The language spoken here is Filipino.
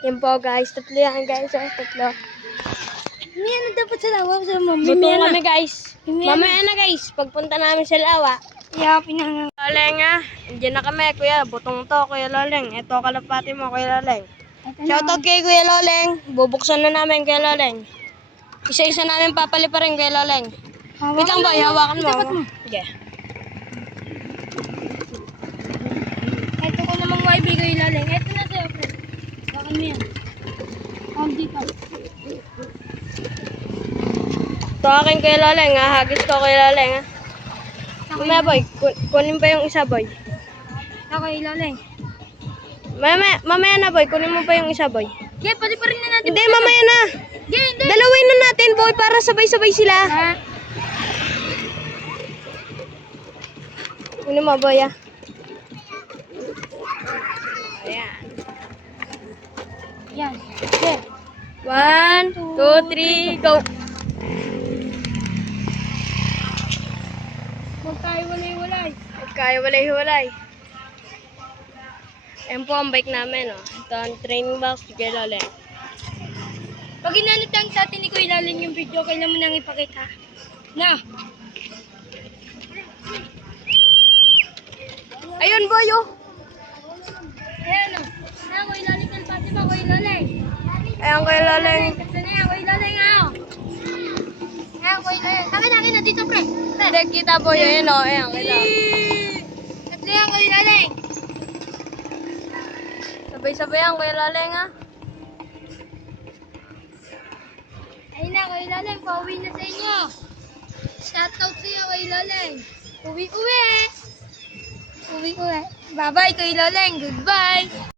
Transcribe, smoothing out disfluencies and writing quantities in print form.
Yan po guys, tatlo yan guys. Oh, tatlo. Hindi na dapat sa lawa. Butong kami guys. Mamaya na guys, pagpunta namin sa lawa. Yapin na. Loleng ah, andyan na kami kuya. Butong to kuya Loleng. Ito kalapati mo kuya Loleng. Shoutout kay kuya Loleng. Bubuksan na namin kuya Loleng. Isa-isa namin papaliparin kuya Loleng. Wait lang boy, hawakan mo. Sige. Ito ko namang wifi ko ilaling. Ito na sa'yo, pre. Bakit mo yan? Dito. Ito akin kuya Loleng ah. Hagis ko kuya Loleng ah. Mamaya boy, kunin pa yung isa boy. Ako ilaling. Mamaya na boy, kunin mo pa yung isa boy. Okay, pati pa rin na natin. Hindi, mamaya na. Hindi. Dalawin na natin boy para sabay-sabay sila. Ha? Kunin mo boy ah. Ayan. Yan. Okay. 1, 2, 3, go! Huwag tayo walay-walay. Kaya walay-walay. Ayan po ang bike namin, oh. Ito ang training box, sige Loleng. Pag inanap lang sa atin ni Kuya Laling yung video, kailan mo nang ipakita. Na. Ayun boy, oh. Ayan o. Na, Kuya Laling kalpati mo, Kuya Laling. Ayan kuya Loleng. Kasi na yan, Kuya Laling ha. Ayan, Kuya Laling. Akin na dito, pre. Hindi kita boy, ayun oh. Ayan kuya Loleng. Tatlo yan, Kuya Laling. Sabay-sabay ang kuya Loleng, ah. Ayun na, Kuya Laling. Pauwi na sa inyo. Shoutout sa iyo, Kuya Laling. Uwi-uwi. Uwi-uwi. Bye-bye, Kuya Laling. Goodbye.